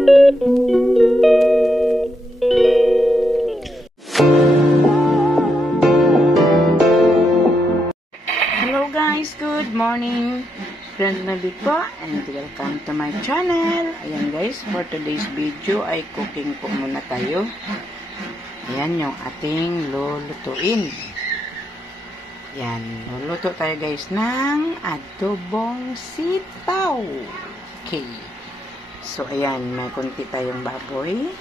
Hello guys, good morning. Friend Meli po and welcome to my channel. Ayan guys, for today's video ay cooking po muna tayo. Ayan yung ating lulutuin. Ayan, luluto tayo guys ng adobong sitaw. Okay. So ayan, may konti tayong baboy.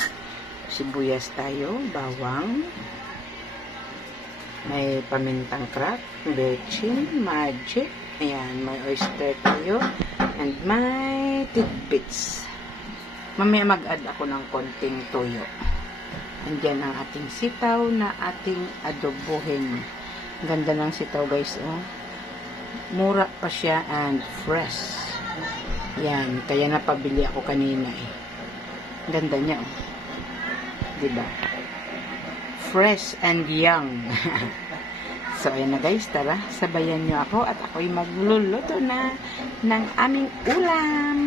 Sibuyas tayo, bawang. May pamintang crack, bechin, magic. Ayan, may oyster tayo. And may tidbits. Mamaya mag-add ako ng konting toyo. Andyan ang ating sitaw na ating adobohin. Ganda ng sitaw guys, oh. Mura pa siya and fresh. Yan, kaya napabili ako kanina eh. Ganda niya, oh. Diba? Fresh and young. So, ayan na guys, tara, sabayan nyo ako at ako'y magluluto na ng aming ulam.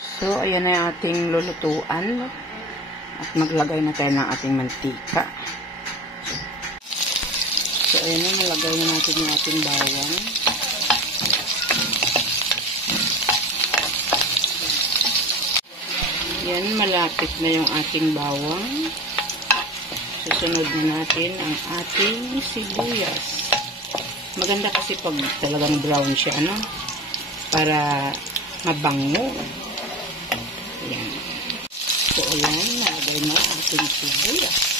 So, ayan na yung ating lulutuan. At maglagay na tayo ng ating mantika. So, ayan na, nalagay na natin yung ating bawang. Yan, malapit na yung ating bawang. Susunod na natin ang ating sibuyas. Maganda kasi pag talagang brown siya, ano? Para mabango. Ayan. So, ayan, nalagay na ang ating sibuyas.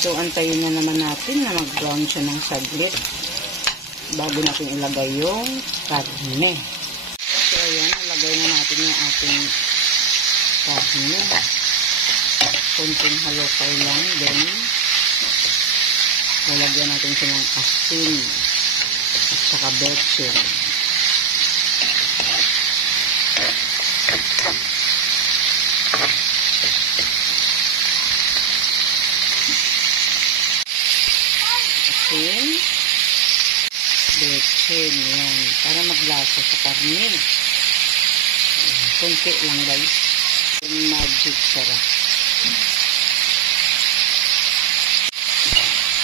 So, antayin na naman natin na mag-brown siya ng saglit bago natin ilagay yung karne. So, ayan, ilagay na natin yung ating karne. Kunting halukay lang. Then, lalagyan natin siya ng asin at saka bechin. Bechin, yan, para maglasa sa karne. Kunti lang guys. Yung magic sarap.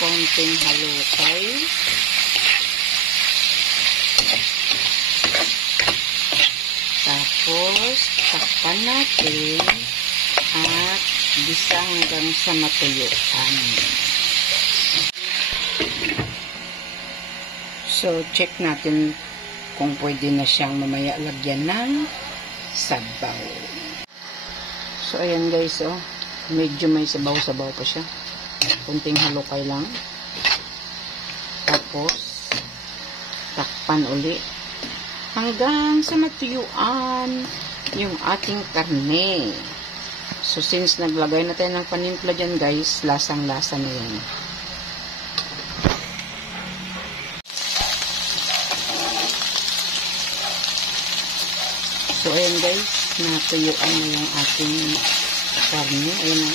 Konting halukay. Tapos, takpan natin at bisa hanggang sa matuyuan. So, check natin kung pwede na siyang mamaya lagyan ng sabaw. So, ayan guys, oh. Medyo may sabaw-sabaw pa siya. Kunting halukay lang. Tapos, takpan uli. Hanggang sa matuyuan yung ating karne. So, since naglagay na tayo ng panimpla dyan guys, lasang-lasa na yan. So, ayan guys, natuyuan na yung ating karne. Ayan na.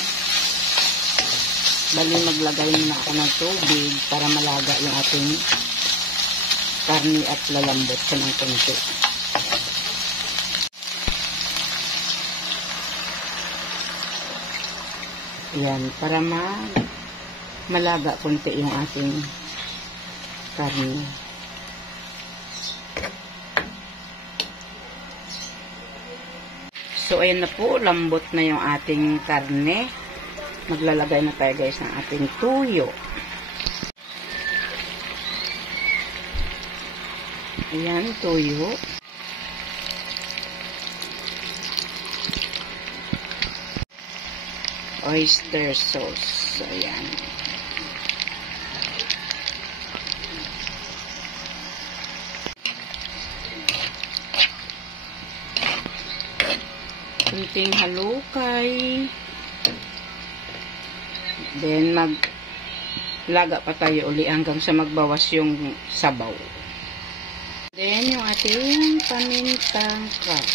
Bali, maglagay na ako ng tubig para malaga yung ating karne at lalambot siya ng konti. Ayan, para malaga konti yung ating karne. So, ayan na po, lambot na yung ating karne. Maglalagay na tayo guys ng ating tuyo. Ayan, tuyo. Oyster sauce. Ayan. Kunting halukay. Then, maglaga pa tayo uli hanggang sa magbawas yung sabaw. Then, yung ating pamintang crack.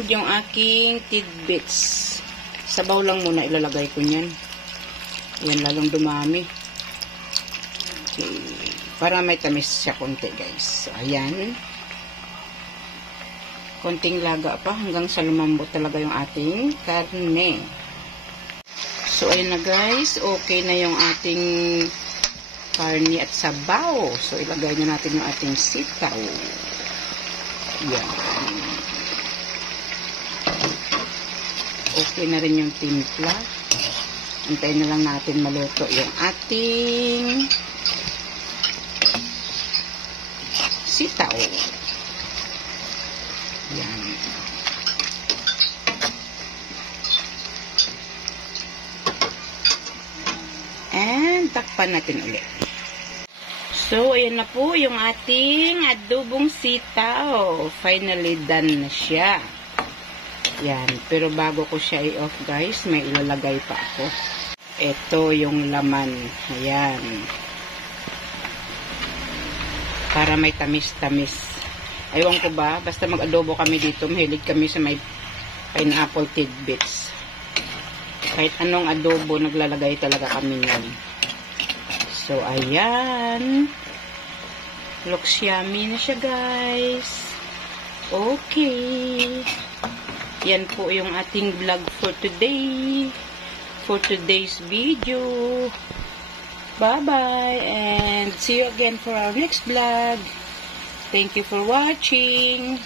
And yung aking tidbits. Sabaw lang muna ilalagay ko niyan. Yan, lalong dumami. Okay. Para may tamis siya konti, guys. So, ayan. Konting laga pa hanggang sa lumambot talaga yung ating karne. So, ayun na guys. Okay na yung ating karne at sabaw. So, ilagay na natin yung ating sitaw. Yan. Okay na rin yung timpla. Antayin na lang natin maluto yung ating sitaw. Yan. And takpan natin ulit. So, ayan na po yung ating adobong sitaw. Finally done na siya. Yan. Pero bago ko siya i-off guys, may ilalagay pa ako. Ito yung laman. Ayan. Para may tamis-tamis. Aywan ko ba, basta mag-adobo kami dito, mahilig kami sa may pineapple tidbits. Kahit anong adobo, naglalagay talaga kami yan. So, ayan. Looks yummy na siya, guys. Okay. Yan po yung ating vlog for today. For today's video. Bye-bye. And see you again for our next vlog. Thank you for watching.